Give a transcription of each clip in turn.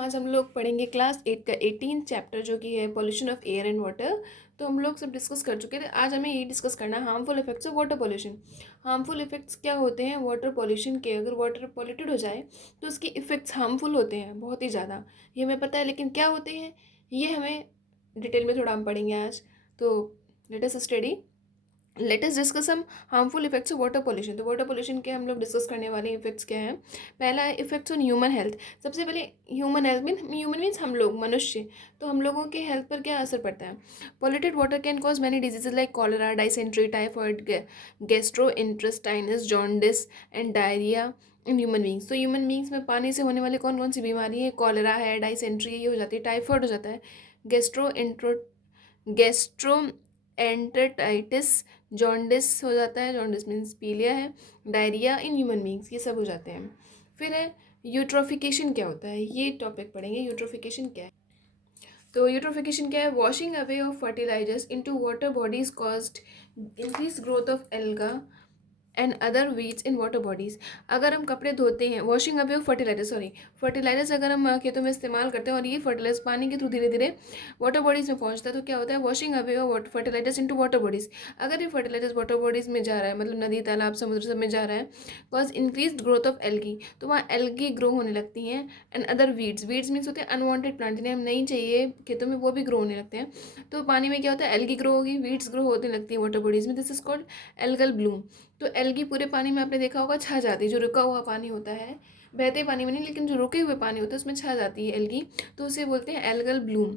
आज हम लोग पढ़ेंगे क्लास 8 का 18 चैप्टर जो कि है pollution of air and water. तो हम लोग सब डिस्कस कर चुके थे। आज हमें ये डिस्कस करना है harmful effects of water pollution. Harmful effects क्या होते हैं वाटर पॉल्यूशन के? अगर वाटर पॉल्यूटेड हो जाए तो उसके इफेक्ट्स हार्मफुल होते हैं बहुत ही ज़्यादा, ये हमें पता है, लेकिन क्या होते हैं ये हमें डिटेल में थोड़ा हम पढ़ेंगे आज। तो let us study, let us discuss some harmful effects of water pollution. तो वाटर पॉल्यूशन के हम लोग डिस्कस करने वाले इफेक्ट्स क्या हैं। पहला है इफेक्ट्स ऑन ह्यूमन हेल्थ। सबसे पहले ह्यूमन हेल्थ मीन्स हम लोग मनुष्य, तो हम लोगों के हेल्थ पर क्या असर पड़ता है। Polluted water can cause many diseases like cholera, dysentery, typhoid, gastro intestines, jaundice and diarrhoea in human beings. तो ह्यूमन बींग्स में पानी से होने वाली कौन कौन सी बीमारी है? कॉलरा है, डाइसेंट्री ये हो जाती है, टाइफॉइड हो जाता है, गैस्ट्रो एंटरटाइटिस, जॉन्डिस हो जाता है, जॉन्डिस मीन्स पीलिया है, डायरिया इन ह्यूमन बींग्स, ये सब हो जाते हैं। फिर है यूट्रोफिकेशन। क्या होता है ये टॉपिक पढ़ेंगे। यूट्रोफिकेशन क्या है? तो यूट्रोफिकेशन क्या है? Washing away of fertilizers into water bodies caused increase growth of alga and other weeds in water bodies. अगर हम कपड़े धोते हैं, वॉशिंग अवे ऑफ फर्टिलाइजर्स अगर हम खेतों में इस्तेमाल करते हैं और ये फर्टिलाइजर्स पानी के थ्रू धीरे धीरे वाटर बॉडीज़ में पहुंचता है, तो क्या होता है? Washing away of fertilizers into water bodies. अगर ये फर्टिलाइजर्स वाटर बॉडीज़ में जा रहा है, मतलब नदी, तालाब, समुद्र सब में जा रहा है, cause increase growth of algae, तो वहाँ एल्गी ग्रो होने लगती हैं, एंड अदर वीड्स मीन्स होते हैं अनवांटेड प्लांट, जिन्हें हम नहीं चाहिए खेतों में, वो भी ग्रो होने लगते हैं। तो पानी में क्या होता है? एल्गी ग्रो होगी, वीड्स ग्रो होने लगती है वाटर बॉडीज़ में, this is called algal Bloom. तो एल्गी पूरे पानी में आपने देखा होगा छा जाती है, जो रुका हुआ पानी होता है, बहते पानी में नहीं, लेकिन जो रुके हुए पानी होता है उसमें छा जाती है एल्गी, तो उसे बोलते हैं algal bloom.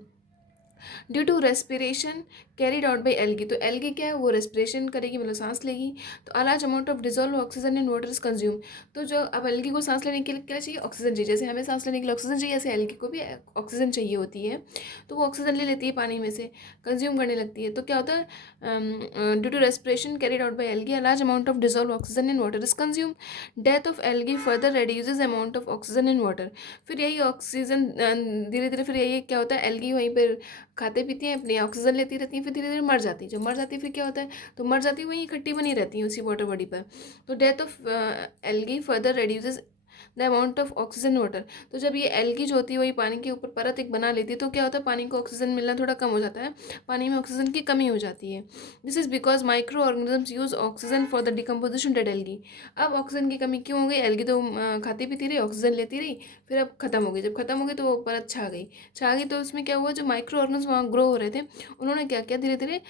Due to respiration carried out by algae. तो एल्गी क्या है? वो रेस्पिरेशन करेगी, मतलब सांस लेगी, तो large amount of dissolve oxygen in water is consume. तो जो अब एल्गी को सांस लेने के लिए क्या चाहिए? ऑक्सीजन चाहिए। जैसे हमें सांस लेने के लिए ऑक्सीजन चाहिए, ऐसे एल्गी को भी ऑक्सीजन चाहिए होती है, तो वो ऑक्सीजन ले लेती है पानी में से, कंज्यूम करने लगती है। तो क्या होता है? Due to respiration carried out by algae large amount of dissolve oxygen in water is consume. Death of algae further reduces amount of oxygen in water. फिर यही ऑक्सीजन धीरे धीरे, फिर यही क्या होता है? एल्गी वहीं पर खाते पीती हैं, अपनी ऑक्सीजन लेती रहती हैं, फिर धीरे धीरे मर जाती है। जब मर जाती है फिर क्या होता है? तो मर जाती है, वहीं इकट्ठी बनी रहती हैं उसी वाटर बॉडी पर। तो death of algae further reduces the amount of oxygen water. तो जब ये एल्गी जो होती है वही पानी के ऊपर परत एक बना लेती है, तो क्या होता है? पानी को ऑक्सीजन मिलना थोड़ा कम हो जाता है, पानी में ऑक्सीजन की कमी हो जाती है। This is because micro organisms use oxygen for the decomposition dead algae. अब ऑक्सीजन की कमी क्यों हो गई? एल्गी तो खाती पीती रही, ऑक्सीजन लेती रही, फिर अब खत्म हो गई। जब खत्म हो गई तो वो परत छा गई, तो उसमें क्या हुआ? जो माइक्रो ऑर्गेनिज्म वहाँ ग्रो हो रहे थे, उन्होंने क्या किया? धीरे धीरे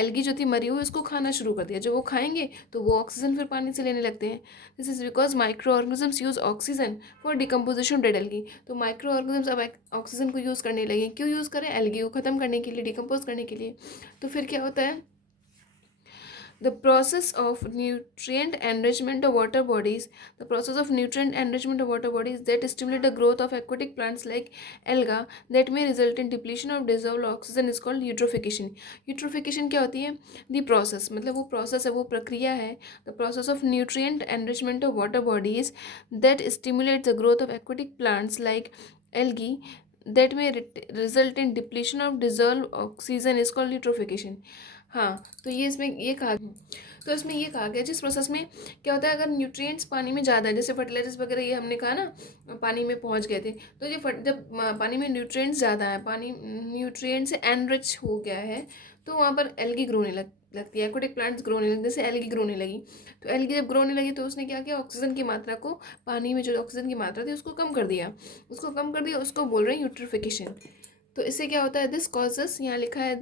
एल्गी जो थी मरी हुई उसको खाना शुरू कर दिया। जब वो खाएंगे तो वो ऑक्सीजन फिर पानी से लेने लगते हैं। This is because micro organisms use oxygen for decomposition dead algae. तो माइक्रो ऑर्गेनिजम्स अब ऑक्सीजन को यूज़ करने लगे। क्यों यूज़ करें? एल्गी को ख़त्म करने के लिए, डिकम्पोज करने के लिए। तो फिर क्या होता है? The process of nutrient enrichment of water bodies, the process of nutrient enrichment of water bodies that stimulate the growth of aquatic plants like alga that may result in depletion of dissolved oxygen is called eutrophication. Eutrophication क्या होती है? The process, मतलब वो process है, वो प्रक्रिया है, the process of nutrient enrichment of water bodies that stimulate the growth of aquatic plants like algae that may result in depletion of dissolved oxygen is called eutrophication. हाँ, तो ये इसमें ये कहा, तो इसमें ये कहा गया जिस प्रोसेस में क्या होता है, अगर न्यूट्रिएंट्स पानी में ज़्यादा है, जैसे फर्टिलाइजर्स वगैरह ये हमने कहा ना पानी में पहुंच गए थे, तो ये जब पानी में न्यूट्रिएंट्स ज़्यादा है, पानी न्यूट्रिएंट से एनरिच हो गया है, तो वहाँ पर एल्गी ग्रो होने लगती है, एक्वाटिक प्लांट्स ग्रो होने लगते, जैसे एल्गी ग्रो होने लगी। तो एल्गी जब ग्रो होने लगी तो उसने क्या किया? ऑक्सीजन की मात्रा को, पानी में जो ऑक्सीजन की मात्रा थी उसको कम कर दिया, उसको बोल रहे हैं यूट्रोफिकेशन। तो इससे क्या होता है? दिस कॉजेस, यहाँ लिखा है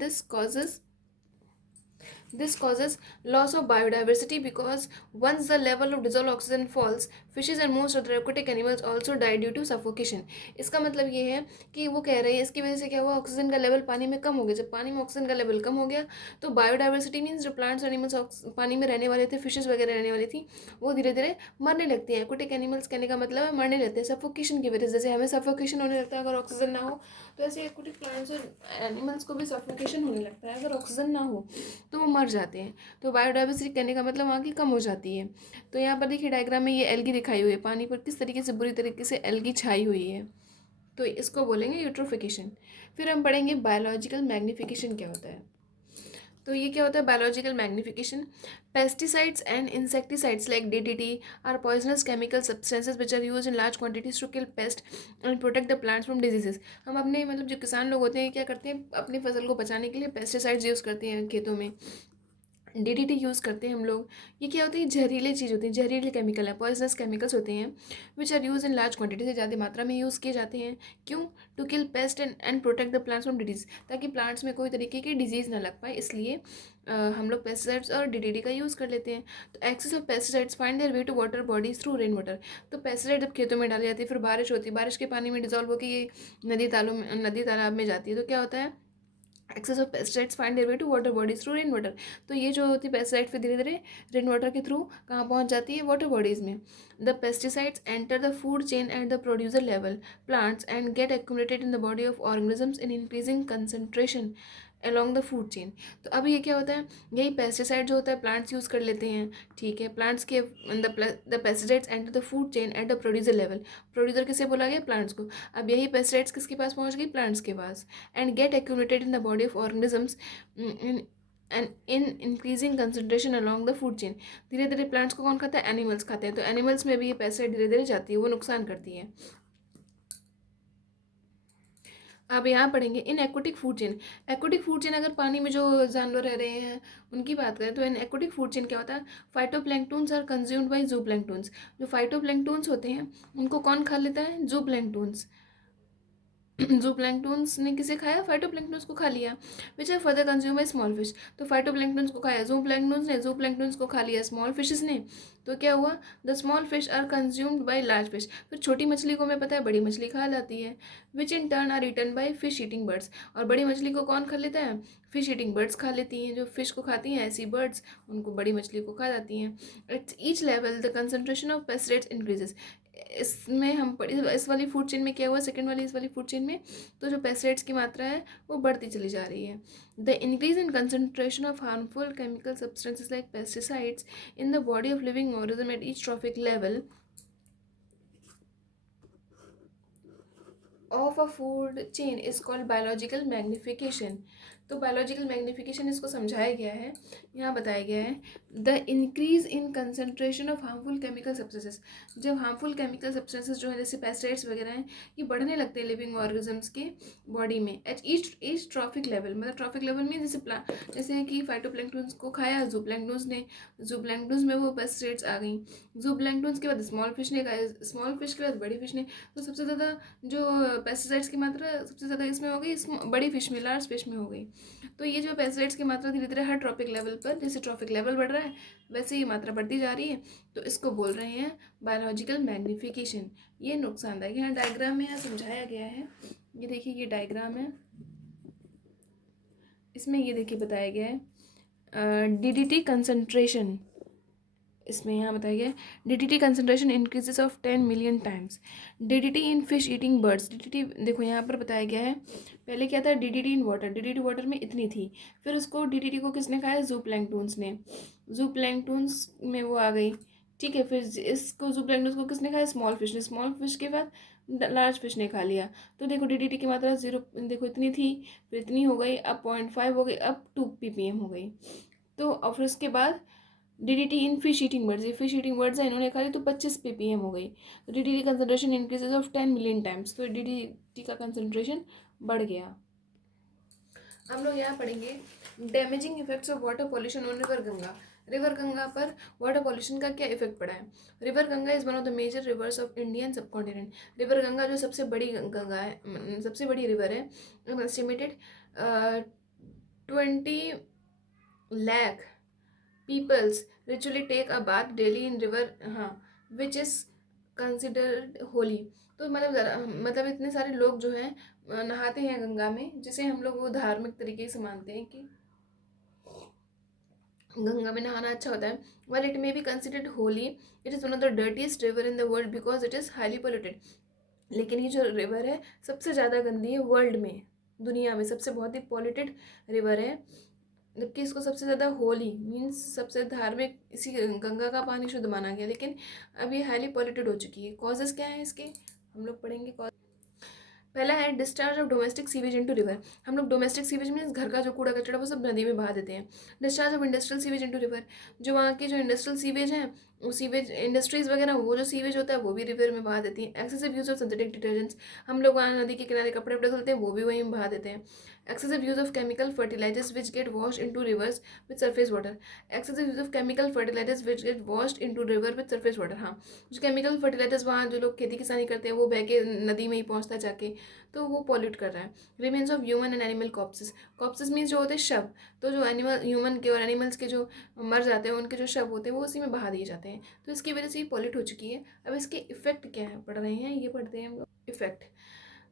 this causes loss of biodiversity because once the level of dissolved oxygen falls, fishes and most other aquatic animals also die due to suffocation. इसका मतलब ये है कि वो कह रहे हैं इसकी वजह से क्या हुआ? ऑक्सीजन का लेवल पानी में कम हो गया। जब पानी में ऑक्सीजन का लेवल कम हो गया तो बायोडाइवर्सिटी मीन्स जो प्लांट्स एनिमल्स पानी में रहने वाले थे, फिशेज वगैरह रहने वाली थी, वो धीरे धीरे मरने लगती हैं। एक्वाटिक एनिमल्स कहने का मतलब है मरने लगते हैं सफोकेशन की वजह से। जैसे हमें सफोकेशन होने लगता है अगर ऑक्सीजन ना हो, तो ऐसे एक्वाटिक प्लांट्स और एनिमल्स को भी सफोकेशन होने लगता है अगर ऑक्सीजन ना हो, तो वो मर जाते हैं। तो बायोडाइवर्सिटी कहने का मतलब वहाँ की कम हो जाती है। तो यहाँ पर देखिए डायग्राम में ये एल्गी दिखाई हुई है, पानी पर किस तरीके से बुरी तरीके से एल्गी छाई हुई है, तो इसको बोलेंगे यूट्रोफिकेशन। फिर हम पढ़ेंगे बायोलॉजिकल मैग्निफिकेशन क्या होता है। तो ये क्या होता है, biological magnification. Pesticides and insecticides like DDT are poisonous chemical substances which are use in large quantities to kill pest and protect the plants from diseases. हम अपने मतलब जो किसान लोग होते हैं क्या करते हैं, अपनी फसल को बचाने के लिए पेस्टिसाइड्स यूज़ करते हैं खेतों में. DDT यूज़ करते हैं हम लोग. ये क्या होती है, जहरीले चीज़ होती है, जहरीले केमिकल है, पॉइजनस केमिकल्स होते हैं which are use in large quantity, से ज़्यादा मात्रा में यूज़ किए जाते हैं. क्यों? To kill pest and protect the plants from disease, ताकि प्लांट्स में कोई तरीके की डिजीज़ ना लग पाए, इसलिए हम लोग पेस्टिसाइड्स और DDT का यूज़ कर लेते हैं. तो excess of pesticides find their way to water bodies through rain water. तो पेस्टिसाइड जब खेतों में डाली जाती है, फिर बारिश होती है, बारिश के पानी में डिजॉल्व होकर ये नदी तालाब में जाती है. तो क्या होता है, excess of pesticides find their way to water bodies through rain water. तो ये जो होती है पेस्टिसाइड फिर धीरे धीरे रेन वाटर के थ्रू कहाँ पहुँच जाती है, वाटर बॉडीज में. The pesticides enter the food chain at the producer level plants and get accumulated in the body of organisms in increasing concentration along the food chain. तो अब ये क्या होता है, यही पेस्टिसाइड जो होता है प्लांट्स यूज़ कर लेते हैं. ठीक है, प्लांट्स के the pesticides enter the food chain at the producer level. Producer किसे बोला गया, प्लांट्स को. अब यही पेस्टिसाइड्स किसके पास पहुंच गई, प्लांट्स के पास. And get accumulated in the body of organisms and in increasing concentration along the food chain. धीरे धीरे प्लांट्स को कौन खाता है, एनिमल्स खाते हैं. तो एनिमल्स में भी ये पेस्टिसाइड धीरे धीरे जाती है, वो नुकसान करती है. अब यहाँ पढ़ेंगे in aquatic food chain. Aquatic food chain, अगर पानी में जो जानवर रह रहे हैं उनकी बात करें, तो इन एक्वेटिक फूड चेन क्या होता है, फाइटोप्लैंक्टन्स आर कंज्यूम्ड बाय जूप्लैंक्टन्स. जो फाइटोप्लैंक्टन्स होते हैं उनको कौन खा लेता है, जूप्लैंक्टन्स. जूप्लैंक्टन्स ने किसे खाया, फाइटोप्लैंक्टन्स को खा लिया. Which are further consume by small fish. तो फाइटोप्लैंक्टन्स को खाया जूप्लैंक्टन्स को खा लिया स्मॉल फिशेस ने. तो क्या हुआ, the small fish are consumed by large fish. फिर छोटी मछली को हमें पता है बड़ी मछली खा जाती है. Which in turn are eaten by fish eating birds. और बड़ी मछली को कौन खा लेता है, फिश ईटिंग बर्ड्स खा लेती हैं. जो फिश को खाती हैं ऐसी बर्ड्स उनको बड़ी मछली को खा जाती हैं. At each level the concentration of pesticides increases. इसमें हम इस वाली फूड चेन में क्या हुआ, सेकंड वाली इस वाली फूड चेन में, तो जो पेस्टिसाइड्स की मात्रा है वो बढ़ती चली जा रही है. The increase in concentration of harmful chemical substances like pesticides in the body of living organism at each trophic level of a food chain is called biological magnification. तो बायोलॉजिकल मैग्निफिकेशन इसको समझाया गया है, यहाँ बताया गया है. The increase in concentration of harmful chemical substances. जब हार्मफुल केमिकल सब्सटेंसेस जो है जैसे पेस्टिसाइड्स वगैरह हैं, ये बढ़ने लगते हैं लिविंग ऑर्गेनिजम्स के बॉडी में एट ईच ट्रॉफिक लेवल. मतलब ट्रॉफिक लेवल में जैसे कि फाइटोप्लैंक्टन्स को खाया जूप्लैंक्टन्स ने, जूप्लैंक्टन्स में वो पेस्टिसाइड्स आ गई. जूप्लैंक्टन्स के बाद स्मॉल फिश ने खाया, स्मॉल फिश के बाद बड़ी फिश ने. तो सबसे ज़्यादा जो पेस्टिसाइड्स की मात्रा सबसे ज़्यादा इसमें हो गई, बड़ी फिश में, लार्ज फिश में हो गई. तो ये जो पेस्टिसाइड्स की मात्रा धीरे धीरे हर ट्रॉपिक लेवल पर, जैसे ट्रॉपिक लेवल बढ़ रहा है वैसे ही मात्रा बढ़ती जा रही है. तो इसको बोल रहे हैं बायोलॉजिकल मैग्निफिकेशन. ये नुकसानदायक. यहाँ डायग्राम में यहाँ समझाया गया है, ये देखिए ये डायग्राम है, इसमें ये देखिए बताया गया है DDT कंसंट्रेशन. इसमें यहाँ बताया गया है DDT concentration increases of 10 million times. DDT in fish eating birds. DDT देखो यहाँ पर बताया गया है, पहले क्या था, DDT in water. DDT water में इतनी थी, फिर उसको DDT को किसने खाया, जूप्लैंक्टन्स ने. जूप्लैंक्टन्स में वो आ गई, ठीक है. फिर इसको जूप्लैंक्टन्स को किसने खाया, स्मॉल फिश ने. स्मॉल फिश के बाद लार्ज फिश ने खा लिया. तो देखो DDT की मात्रा 0, देखो इतनी थी, फिर इतनी हो गई, अब 0.5 हो गई, अब 2 ppm हो गई. तो और फिर उसके बाद DDT in fish eating birds. ये फिश ईटिंग बर्ड्स है, इन्होंने खा ली तो 25 ppm हो गई. तो DDT concentration increases of 10 million times. तो DDT का कंसंट्रेशन बढ़ गया. हम लोग यहाँ पढ़ेंगे damaging effects of water pollution on river Ganga. River Ganga पर वाटर पॉल्यूशन का क्या इफेक्ट पड़ा है. River Ganga is one of the major rivers of Indian subcontinent. River Ganga जो सबसे बड़ी गंगा है, सबसे बड़ी रिवर है, estimated 20 lakh peoples ritually take a bath daily in river, हाँ, which is considered holy. तो मतलब इतने सारे लोग जो हैं नहाते हैं गंगा में, जिसे हम लोग वो धार्मिक तरीके से मानते हैं कि गंगा में नहाना अच्छा होता है. Well it may be considered holy, it is one of the dirtiest river in the world because it is highly polluted. लेकिन ये जो रिवर है सबसे ज़्यादा गंदी है वर्ल्ड में, दुनिया में सबसे बहुत ही पॉल्यूटेड रिवर है. जबकि इसको सबसे ज़्यादा होली मीन्स सबसे धार्मिक इसी गंगा का पानी शुद्ध माना गया, लेकिन अब ये हाईली पॉल्यूटेड हो चुकी है. कॉजेज़ क्या हैं इसके, हम लोग पढ़ेंगे. पहला है discharge of domestic sewage into river. हम लोग डोमेस्टिक सीवेज में घर का जो कूड़ा कचरा वो सब नदी में बहा देते हैं। Discharge of industrial sewage into river, जो वहाँ के जो इंडस्ट्रियल सीवेज हैं, वो सीवेज इंडस्ट्रीज वगैरह वो जो सीवेज होता है वो भी रिवर में बहा देती हैं। Excessive use of synthetic detergents, हम लोग वहाँ नदी के किनारे कपड़े वपड़े धुलते हैं वो भी वहीं बहा देते हैं। Excessive use of chemical fertilizers which get wash into rivers with surface water, excessive use of chemical fertilizers which get washed into river with surface water. हाँ, जो केमिकल फर्टिलाइजर्स वहाँ जो लोग खेती किसानी करते हैं वो बह के नदी में ही पहुँचता है जाके, तो वो पॉल्यूट कर रहा है। Remains of human and animal corpses, corpses means जो होते हैं शव, तो जो एनिमल ह्यूमन के और एनिमल्स के जो मर जाते हैं उनके जो शव होते हैं वो उसी में बहा दिए जाते हैं, तो इसकी वजह से ये पॉल्यूट हो चुकी है। अब इसके इफेक्ट क्या है पढ़ रहे हैं, ये पढ़ते हैं हम लोग effect.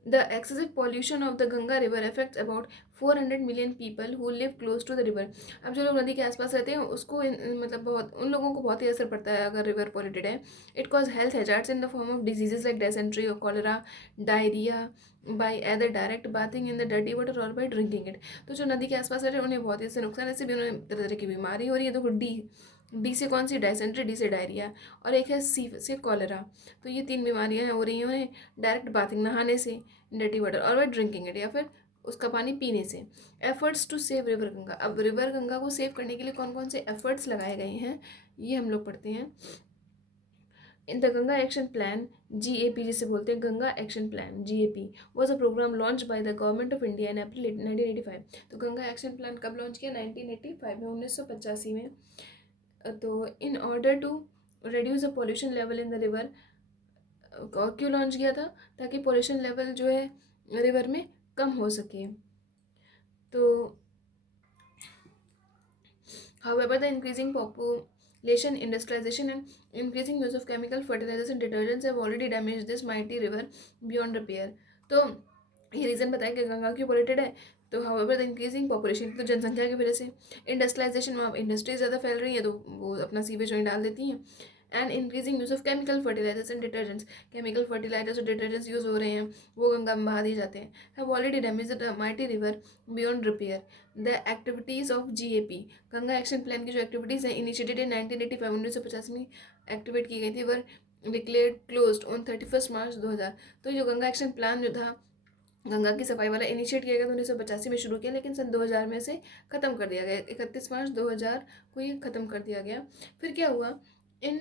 The excessive pollution of the Ganga river affects about 400 million people who live close to the river। अब जो लोग नदी के आसपास रहते हैं उसको मतलब बहुत उन लोगों को बहुत ही असर पड़ता है अगर रिवर पॉल्यूटेड है। It cause health hazards in the form of diseases like dysentery और cholera, diarrhoea by either direct bathing in the dirty water और बाई ड्रिंकिंग इट। तो जो नदी के आसपास रह रहे हैं उन्हें बहुत ही इससे नुकसान, इससे भी उन्हें तरह तरह की बीमारी हो रही है। देखो डी से कौन सी, डायसेंट्री, डी से डायरिया, और एक है सी से कॉलरा। तो ये 3 बीमारियां हो रही हैं उन्हें डायरेक्ट बाथिंग नहाने से, डर्टी वाटर, और बाई ड्रिंकिंग इट या फिर उसका पानी पीने से। Efforts to save river Ganga, अब रिवर गंगा को सेव करने के लिए कौन कौन से एफर्ट्स लगाए गए हैं ये हम लोग पढ़ते हैं। In the Ganga action plan, GAP जिसे बोलते हैं Ganga action plan, GAP was a programme launch by the government of India in April 1985। तो गंगा एक्शन प्लान कब लॉन्च किया, 1985 में, 1985 में। तो in order to reduce the pollution level in the river, और क्यों लॉन्च किया था, ताकि पॉल्यूशन लेवल जो है रिवर में कम हो सके। तो however the increasing population, industrialization and increasing use of chemical fertilizers and detergents have already damaged this mighty river beyond repair। तो ये रीज़न बताया कि गंगा क्यों पोल्यूटेड है, तो हाउएवर द इंक्रीजिंग पॉपुलेशन, तो जनसंख्या की वजह से, इंडस्ट्रियलाइजेशन, वहाँ इंडस्ट्रीज ज़्यादा फैल रही है तो वो अपना सीवेज वहीं डाल देती हैं, and increasing use of chemical fertilizers and detergents, chemical fertilizers और डिटर्जेंट्स यूज़ हो रहे हैं वो गंगा में बहा दिए जाते हैं। Have already damage the mighty river beyond repair. The activities of GAP, Ganga action plan की जो एक्टिविटीज़ हैं इनिशिएटेड इन 1985, 1950 में एक्टिवेट की गई थी, वर डिक्लेयर्ड क्लोज्ड ऑन 31 मार्च 2000। तो जो गंगा एक्शन प्लान जो था गंगा की सफाई वाला इनिशिएट किया गया था 1985 में शुरू किया, लेकिन सन 2000 में से ख़त्म कर दिया गया, 31 मार्च 2000 को ये ख़त्म कर दिया गया। फिर क्या हुआ, इन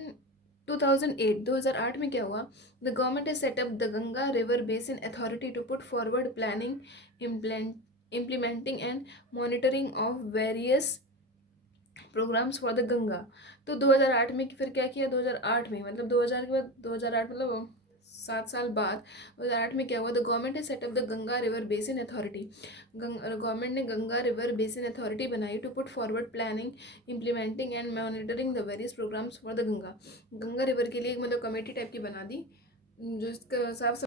2008 में क्या हुआ, the government has set up the Ganga river basin authority to put forward planning, implementing and monitoring of various programmes for the Ganga. तो 2008 में फिर क्या किया, 2008 में मतलब 2000 के बाद 2008 मतलब 7 साल बाद 2008 में क्या हुआ, द गवर्नमेंट ने set up the Ganga river basin authority. Government ने गंगा रिवर बेसिन अथॉरिटी बनाई to put forward planning, implementing and monitoring the various programmes for the Ganga. Ganga river के लिए एक मतलब कमेटी टाइप की बना दी जो इसका साफ।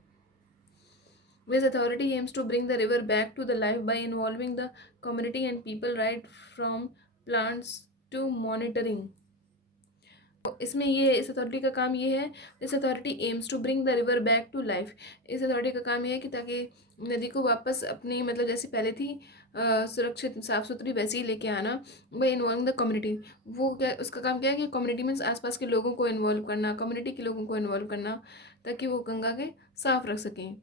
This authority aims to bring the river back to the life by involving the community and people right from plants to monitoring। इसमें ये इस अथॉरिटी का काम ये है, this authority aims to bring the river back to life. इस authority का काम ये है कि ताकि नदी को वापस अपनी मतलब जैसी पहले थी सुरक्षित साफ़ सुथरी वैसे ही लेके आना, बाई इन्वॉल्विंग द कम्युनिटी। वो क्या, उसका काम क्या है कि कम्युनिटी में आसपास के लोगों को इन्वॉल्व करना, कम्युनिटी के लोगों को इन्वॉल्व करना, ताकि वो गंगा के साफ रख सकें।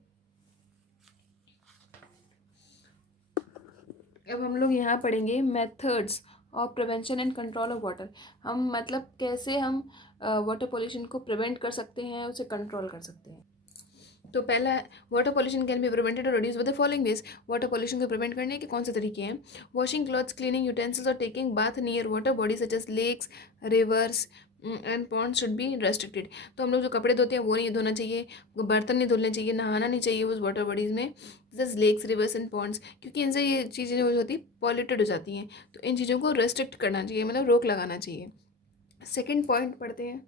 अब हम लोग यहाँ पढ़ेंगे methods of prevention and control of water. हम मतलब कैसे हम वाटर पोल्यूशन को प्रिवेंट कर सकते हैं, उसे कंट्रोल कर सकते हैं। तो पहला है water pollution can be prevented और reduce with the following ways. Water pollution को प्रिवेंट करने के कौन से तरीके हैं, वॉशिंग क्लॉथ्स, क्लीनिंग यूटेंसिल्स और taking bath near water body such as lakes, rivers and ponds should be restricted. तो हम लोग जो कपड़े धोते हैं वो नहीं धोना चाहिए, बर्तन नहीं धुलने चाहिए, नहाना नहीं चाहिए उस वाटर बॉडीज़ में, जैसे लेक्स, रिवर्स एंड पॉन्ड्स, क्योंकि इनसे ये चीज़ें जो होती पॉल्यूटेड हो जाती हैं। तो इन चीज़ों को रेस्ट्रिक्ट करना चाहिए, मतलब रोक लगाना चाहिए। सेकेंड पॉइंट पढ़ते हैं।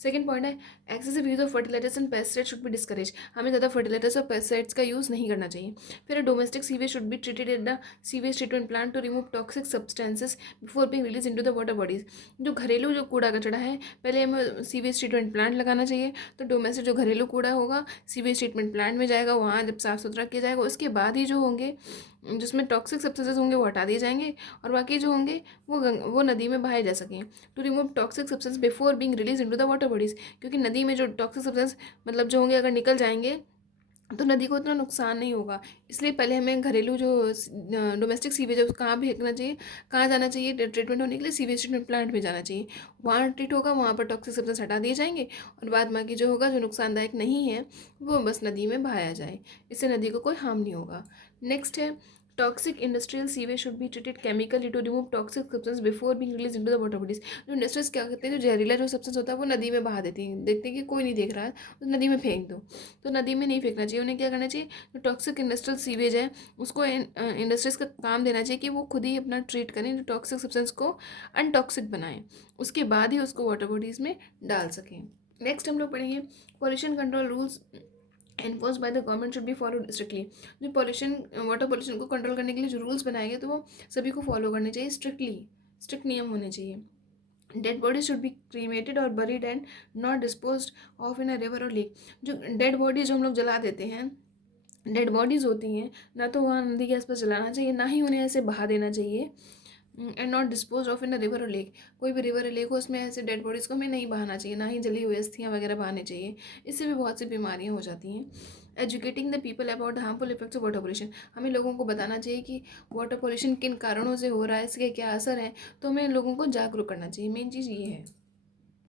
सेकेंड पॉइंट है excessive use of fertilizers and pesticides should be discourage. हमें ज़्यादा फर्टिलाइजर्स और पेस्टिसाइड्स का यूज़ नहीं करना चाहिए। फिर domestic sewage should be treated at the sewage treatment plant to remove toxic substances before being release into the water bodies. जो घरेलू जो कूड़ा कचरा है पहले हमें सीवेज ट्रीटमेंट प्लांट लगाना चाहिए। तो डोमेस्टिक जो घरेलू कूड़ा होगा सीवेज ट्रीटमेंट प्लांट में जाएगा, वहाँ जब साफ़ सुथरा किया जाएगा उसके बाद ही जो होंगे जिसमें टॉक्सिक सब्सटेंसेस होंगे वो हटा दिए जाएंगे, और बाकी जो होंगे वो नदी में बहाए जा सकें। To remove toxic substance before being release into the water bodies, क्योंकि नदी में जो टॉक्सिक सब्सटेंस मतलब जो होंगे अगर निकल जाएंगे तो नदी को उतना नुकसान नहीं होगा। इसलिए पहले हमें घरेलू जो डोमेस्टिक सीवेज है, कहाँ फेंकना चाहिए, कहाँ जाना चाहिए ट्रीटमेंट होने के लिए, सीवेज ट्रीटमेंट प्लांट में जाना चाहिए। वहाँ ट्रीट होगा, वहाँ पर टॉक्सिक सब्सटेंस हटा दिए जाएंगे, और बाद बाकी जो होगा, जो नुकसानदायक नहीं है, वो बस नदी में बहाया जाए। इससे नदी को कोई हार्म नहीं होगा। नेक्स्ट है, toxic industrial sewage should be treated chemically to remove toxic substance before being release into the water bodies. जो इंडस्ट्रीज क्या करते हैं, जो जहरीला जो सब्सटेंस होता है वो नदी में बहा देती हैं, देखते हैं कि कोई नहीं देख रहा है तो नदी में फेंक दो। तो नदी में नहीं फेंकना चाहिए, उन्हें क्या करना चाहिए, जो टॉक्सिक इंडस्ट्रियल सीवेज है उसको इंडस्ट्रीज का काम देना चाहिए कि वो खुद ही अपना ट्रीट करें, जो टॉक्सिक सब्सटेंस को अनटॉक्सिक बनाएं, उसके बाद ही उसको वाटर बॉडीज़ में डाल सकें। नेक्स्ट हम लोग पढ़ेंगे, pollution control rules enforce bye the government should be followed strictly. जो पॉल्यूशन, वाटर पॉल्यूशन को कंट्रोल करने के लिए जो रूल्स बनाए गए तो वो सभी को फॉलो करने चाहिए, स्ट्रिक्ट नियम होने चाहिए। Dead body should be cremated और buried and not dispose of in a river और लेक। जो डेड बॉडी जो हम लोग जला देते हैं, डेड बॉडीज़ होती हैं, ना तो वहाँ नदी के आसपास जलाना चाहिए, ना ही उन्हें ऐसे बहा देना चाहिए। And not dispose of in a river और लेक। कोई भी रिवर या लेक हो, उसमें ऐसे डेड बॉडीज़ को हमें नहीं बहाना चाहिए, ना ही जली हुई अस्थियाँ वगैरह बहाने चाहिए। इससे भी बहुत सी बीमारियाँ हो जाती हैं। Educating the people about the harmful effects of water pollution. हमें लोगों को बताना चाहिए कि वाटर पोल्यूशन किन कारणों से हो रहा है, इसके क्या असर हैं, तो हमें लोगों को जागरूक करना चाहिए। मेन चीज़ ये है।